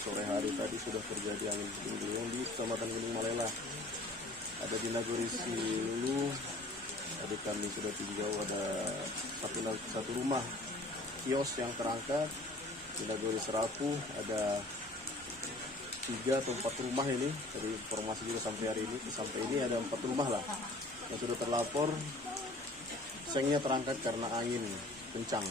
Sore hari tadi sudah terjadi angin puting beliung di Kecamatan Gunung Malela. Ada di Nagori Silulu, tadi kami sudah tinjau ada satu rumah kios yang terangkat. Di Nagori Serapu ada 3 atau 4 rumah ini. Dari informasi juga sampai ini ada 4 rumah lah yang sudah terlapor sengnya terangkat karena angin kencang.